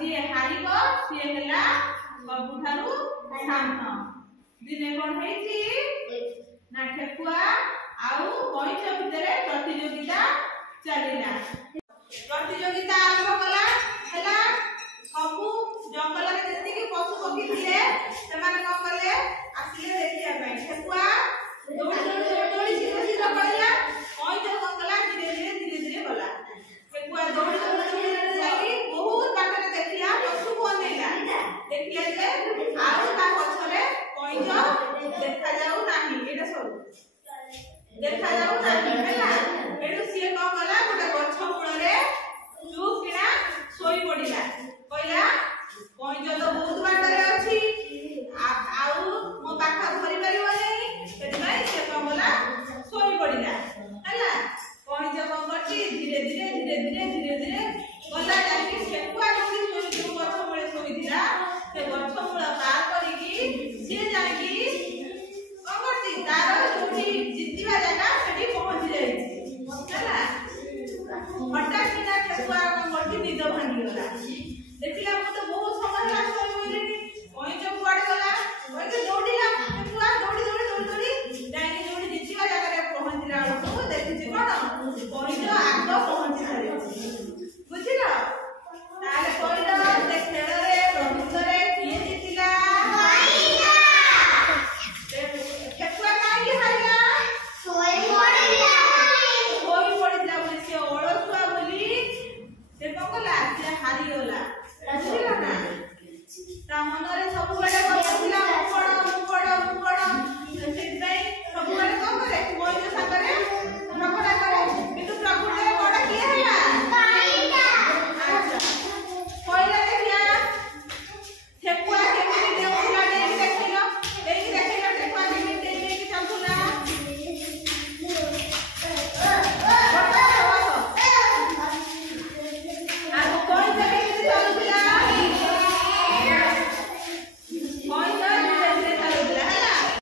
जी हारिब सी है सबुठारु शांत। दिने कौन ना ठेकुआ आउ कईच भितर प्रतियोगिता चलिला। प्रतियोगिता आरंभ कला हैला सबु जंगल रे जति पशु पक्षी थिले से माने कोन करले आसिले देखिया पय ठेकुआ दौड़ी सीधा पड़ला कईच कोन कला धीरे धीरे गला ठेकुआ दौड़ी जाई बहुत बाटरे देखिया पशु को नेला देखिया जे आउ ता पछरे कईच